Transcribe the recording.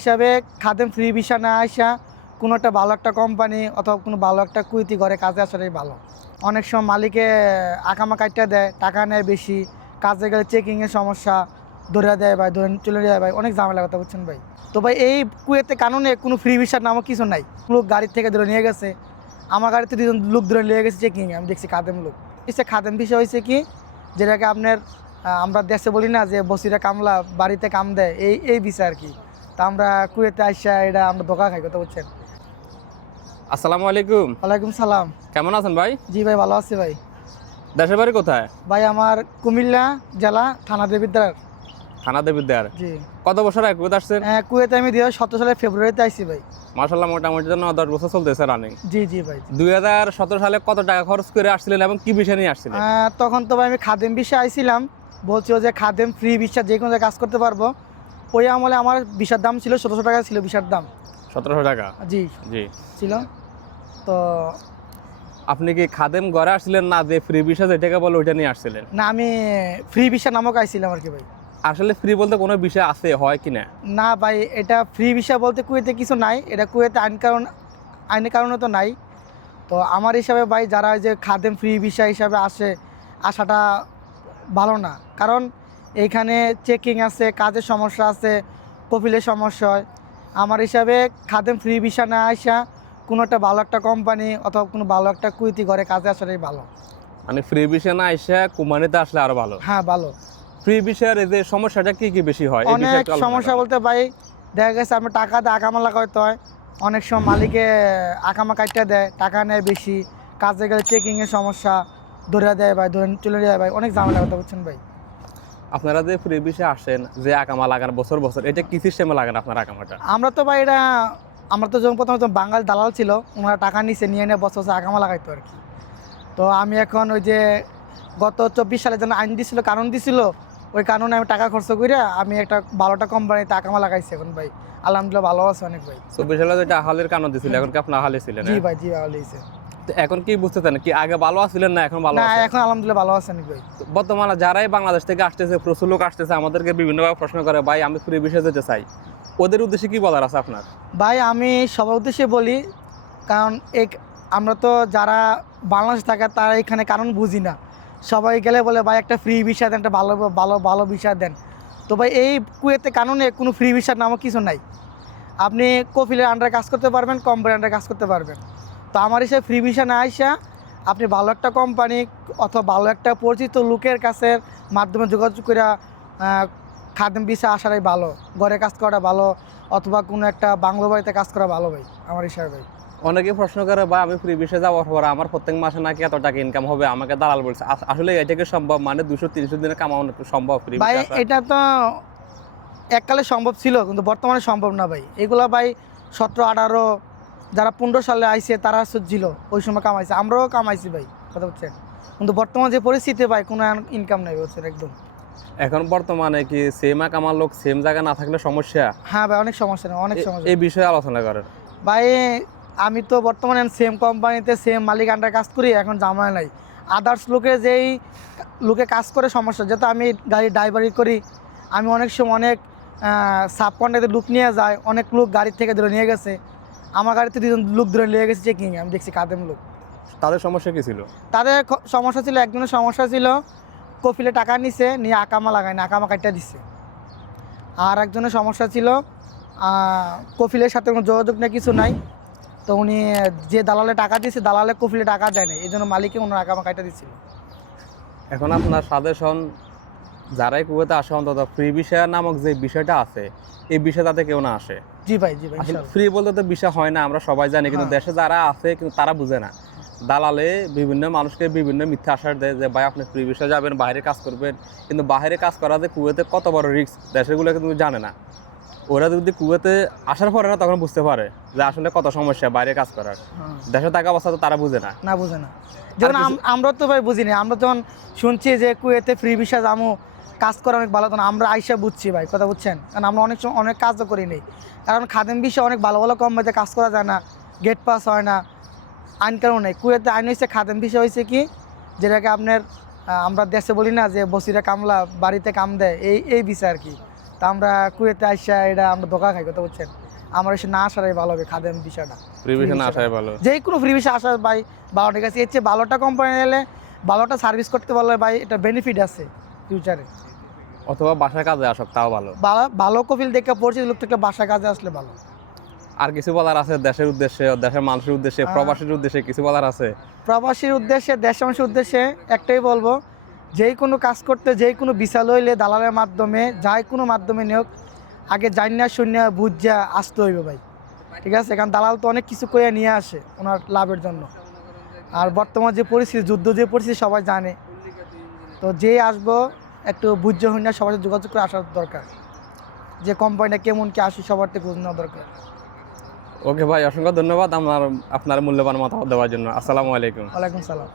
হিসাবে খাদেম free visa না আসা কোনো একটা ভালো একটা কোম্পানি অথবা কোনো ভালো একটা কুইতি ঘরে কাজে আসাটাই ভালো। অনেক সময় মালিকে আকামা কাটটা দেয়, টাকা নেয় বেশি, কাজে গেলে চেকিংয়ের সমস্যা, ধরে দেয় ভাই, ধরে চলে যায় ভাই, অনেক ঝামেলা কথা বুঝছেন ভাই। তো ভাই এই কুয়েতে কানুনে কোনো ফ্রি ভিসার নামও কিছু নাই। লোক গাড়ির থেকে ধরে নিয়ে গেছে, আমার গাড়িতে দুজন লোক ধরে নিয়ে গেছে চেকিংয়ে, আমি দেখছি খাদেম লোক। খাদেম ভিসা হয়েছে কি, যেটাকে আপনার আমরা দেশে বলি না যে বসিরা কামলা বাড়িতে কাম দেয়, এই ভিসা আর কি। তা আমরা কুয়েতে আসা এটা আমরা ধোকা খাই কথা বুঝছেন। আসসালামু আলাইকুম। ওয়ালাইকুম সালাম। কেমন আছেন ভাই? জি ভাই, ভালো আছি ভাই। দেশের বাড়ি কোথায়? ভাই আমার কুমিল্লা জেলা, থানা দেবিদ্বার। থানা দেবিদ্বার। জি। কত বছর আগে কুয়েত আসছেন? কুয়েতে আমি 2017 সালের ফেব্রুয়ারিতে আসছি ভাই। মাশাআল্লাহ, মোটামুটি 10 বছর চলতেছে রানিং। জি জি ভাই। 2017 সালে কত টাকা খরচ করে আসছিলেন এবং কি বিষয় নিয়ে আসছিলেন? তখন তো ভাই আমি খাদেম ভিসা আইছিলাম, বলছিল যে খাদেম ফ্রি ভিসা যে কোনো জায়গায় কাজ করতে পারবো। ওই আমলে আমার ভিসার দাম ছিল 1700 টাকা ছিল ভিসার দাম। 1700 টাকা? জি জি। ছিল। তো আপনি কি খাদেম ঘরে আসছিলেন না যে ফ্রি ভিসা যেটাকে বলে ওইটা নিয়ে আসছিলেন? না, আমি ফ্রি ভিসা নামক আইছিলাম আর কি ভাই। আসলে ফ্রি বলতে কোনো বিষয় আছে হয় কি না? না ভাই, এটা ফ্রি ভিসা বলতে কুয়েতে কিছু নাই, এটা কুয়েতে আইনের কারণে তো নাই। তো আমার হিসাবে ভাই যারা ওই যে খাদেম ফ্রি ভিসা হিসাবে আসাটা ভালো না, কারণ এইখানে চেকিং আছে, কাজের সমস্যা আছে, কফিলের সমস্যা হয়। আমার হিসাবে খাদেম ফ্রি ভিসা না আসা কোনো একটা ভালো একটা কোম্পানি অথবা কোনো ভালো একটা কুইতি ঘরে কাজে আসাটাই ভালো। মানে ফ্রি ভিসা না এসে কোম্পানিতে আসলে আরো ভালো? হ্যাঁ ভালো। ফ্রি ভিসার এই যে সমস্যাটা কি কি বেশি হয়? অনেক সমস্যা বলতে ভাই, দেখা গেছে আমি টাকা দিয়ে আকামা লাগাইতে হয়, অনেক সময় মালিকে আকামা কাটটা দেয়, টাকা নেয় বেশি, কাজে গেলে চেকিংয়ের সমস্যা, ধরে দেয় ভাই, ধরে চলে যায় ভাই, অনেক ঝামেলা কথা বুঝছেন ভাই। আপনারা যে ফ্রি ভিসা আসেন, যে আকামা লাগান বছর বছর, এটা কি সিস্টেমে লাগান আপনার আকামাটা? আমরা তো ভাই এটা, আমরা তো যখন প্রথমে বাঙালি দালাল ছিল, ওনারা টাকা নিয়ে নিয়ে বছর বছর আকামা লাগাইতো আর কি। তো আমি এখন ওই যে গত 24 সালে যেন আইন দিছিল, কানুন দিছিল, ওই কানুনে আমি টাকা খরচ করে আমি একটা ভালোটা কোম্পানিতে আকামা লাগাইছি এখন ভাই, আলহামদুলিল্লাহ ভালো আছে অনেক ভাই। 24 সালে যেটা আহালের কানুন দিছিল, এখন কি আপনি আহালে ছিলেন? জি ভাই, জি ভালো হয়েছে। তো এখন কি বুঝতেছেন কি আগে ভালো আছিলেন না এখন ভালো না, আছেন? এখন আলহামদুলিল্লাহ ভালো আছে অনেক ভাই। বর্তমানে যারাই বাংলাদেশ থেকে আসতেছে, প্রচুর লোক আসতেছে, আমাদেরকে বিভিন্নভাবে প্রশ্ন করে, ভাই আমি ফ্রি ভিসা যেতে চাই, ওদের উদ্দেশ্যে কি বলার আছে আপনার? ভাই আমি সবার উদ্দেশ্যে বলি, কারণ আমরা তো যারা বাংলাদেশ থাকে তারা এখানে কারণ বুঝি না, সবাই গেলে বলে ভাই একটা ফ্রি ভিসা দেন, একটা ভালো ভালো ভালো ভিসা দেন। তো ভাই এই কুয়েতে কানুনে কোনো ফ্রি ভিসার নামও কিছু নাই। আপনি কফিলের আন্ডারে কাজ করতে পারবেন, কোম্পানির আন্ডারে কাজ করতে পারবেন। তো আমার হিসেবে ফ্রি ভিসা না আসা, আপনি ভালো একটা কোম্পানি অথবা ভালো একটা পরিচিত লোকের কাছে মাধ্যমে যোগাযোগ করে খাদেম ভিসা আসাটাই ভালো, ঘরে কাজ করাটা ভালো, অথবা কোনো একটা বাংলো বাড়িতে কাজ করা ভালো ভাই আমার হিসাবে ভাই। অনেকে প্রশ্ন করে, ভাই আমি ফ্রি ভিসা যাওয়ার পর আমার প্রত্যেক মাসে নাকি এত টাকা ইনকাম হবে, আমাকে দালাল বলছে। আসলে এটাকে সম্ভব? মানে 200-300 দিনে কামানো সম্ভব ফ্রি ভাই ভিসা? এটা তো এককালে সম্ভব ছিল, কিন্তু বর্তমানে সম্ভব না ভাই। এগুলো ভাই 17-18 যারা 15 সালে আইছে তারা ছিল, ওই সময় কামাইছে, আমরাও কামাইছি ভাই, কথা বলছেন। কিন্তু বর্তমান যে পরিস্থিতি ভাই, কোনো ইনকাম নাই হচ্ছে একদম। এখন বর্তমানে কি সেম কামার লোক সেম জায়গা না থাকলে সমস্যা? হ্যাঁ ভাই, অনেক সমস্যা নেই, অনেক সমস্যা। এই বিষয়ে আলোচনা করেন ভাই আমি তো বর্তমানে সেম কোম্পানিতে সেম মালিক আন্ডার কাজ করি, এখন ঝামেলা নাই। আদার্স লোকে যেই লোকে কাজ করে সমস্যা, যেহেতু আমি গাড়ি ড্রাইভারি করি, আমি অনেক সময় অনেক সাব কন্ট্রাক্টে লোক নিয়ে যায়, অনেক লোক গাড়ি থেকে ধরে নিয়ে গেছে, আমার গাড়িতে দুজন লোক ধরে নিয়ে গেছে চেকিংয়ে, আমি দেখছি খাদেম লোক। তাদের সমস্যা কি ছিল? তাদের সমস্যা ছিল, একজনের সমস্যা ছিল কফিলে টাকা নিছে, নিয়ে আকামা লাগায় না, আকামা কাটটা দিচ্ছে। আর একজনের সমস্যা ছিল কফিলের সাথে কোনো যোগাযোগ নেই, কিছু নাই। তো উনি যে দালালে টাকা দিয়েছে, দালালে কফিলে টাকা দেয় না, এই জন্য মালিকে ওনার আকামা কাটটা দিচ্ছিল। এখন আপনার সাজেশন, যারাই কুয়েতে আসে অন্তত ফ্রি ভিসা নামক যে বিষয়টা আছে, এই বিষয় তাতে কেউ না আসে। জি ভাই, জি ভাই। ফ্রি বলতে তো বিষয় হয় না, আমরা সবাই জানি, কিন্তু দেশে যারা আছে কিন্তু তারা বুঝে না। দালালে বিভিন্ন মানুষকে বিভিন্ন মিথ্যা আশ্বাস দেয় যে ভাই আপনি ফ্রি ভিসা যাবেন, বাইরে কাজ করবেন, কিন্তু বাইরে কাজ করা যে কুয়েতে কত বড় রিস্ক দেশেগুলো কিন্তু জানে না। ওরা যদি কুয়েতে আসার পরে না তখন বুঝতে পারে যে আসলে কত সমস্যা বাইরে কাজ করার। দেশে থাকা অবস্থা তো তারা বুঝে না। না, বুঝে না। যেমন আমরা তো ভাই বুঝি না, আমরা যখন শুনছি যে কুয়েতে ফ্রি ভিসা যাবো, কাজ করা অনেক ভালো, তখন আমরা আইসা বুঝছি ভাই, কথা বুঝছেন। কারণ আমরা অনেক সময় অনেক কাজও করি নেই, কারণ খাদেম ভিসা অনেক ভালো ভালো কোম্পানিতে কাজ করা যায় না, গেট পাস হয় না, আইন কানুন নেই। কুয়েতে আইন হয়েছে খাদেম ভিসা হয়েছে কি, যেটাকে আপনার আমরা দেশে বলি না যে বসিরা কামলা বাড়িতে কাম দেয়, এই ভিসা আর কি। তা আমরা কুয়েতে আইসা এটা আমরা ধোকা খাই, কথা বলছেন। আমার এসে না আসারাই ভালো হবে খাদেম বিষয়টা। ফ্রি ভিসা না আসাই ভালো। যে কোনো ফ্রি ভিসা আসা ভাই ভালো, ঠিক আছে। এর চেয়ে ভালোটা কোম্পানি এলে ভালোটা সার্ভিস করতে পারলে ভাই এটা বেনিফিট আছে ফিউচারে। অথবা বাসায় কাজে আসক তাও ভালো। ভালো কফিল দেখে পরিচিত লোক থেকে বাসা কাজে আসলে ভালো। আর কিছু বলার আছে দেশের উদ্দেশ্যে, দেশের মানুষের উদ্দেশ্যে, প্রবাসীর উদ্দেশ্যে কিছু বলার আছে? প্রবাসীর উদ্দেশ্যে, দেশের মানুষের উদ্দেশ্যে একটাই বলবো, যেই কোনো কাজ করতে, যেই কোনো ভিসা লইলে দালালের মাধ্যমে, যাই কোনো মাধ্যমে নিয়োগ, আগে জানিয়া শুনিয়া বুঝা আসতে হইবে ভাই, ঠিক আছে। কারণ দালাল তো অনেক কিছু করে নিয়ে আসে ওনার লাভের জন্য। আর বর্তমান যে পরিস্থিতি, যুদ্ধ যে পরিস্থিতি সবাই জানে, তো যেই আসবো একটু বুঝে হইনা সবার সাথে যোগাযোগ করে আসার দরকার, যে কোম্পানিটা কেমন কি আসি সবার থেকে খোঁজ নেওয়া দরকার। ওকে ভাই, অসংখ্য ধন্যবাদ আপনার মূল্যবান মতামত দেওয়ার জন্য। আসসালামু আলাইকুম। ওয়ালাইকুম সালাম।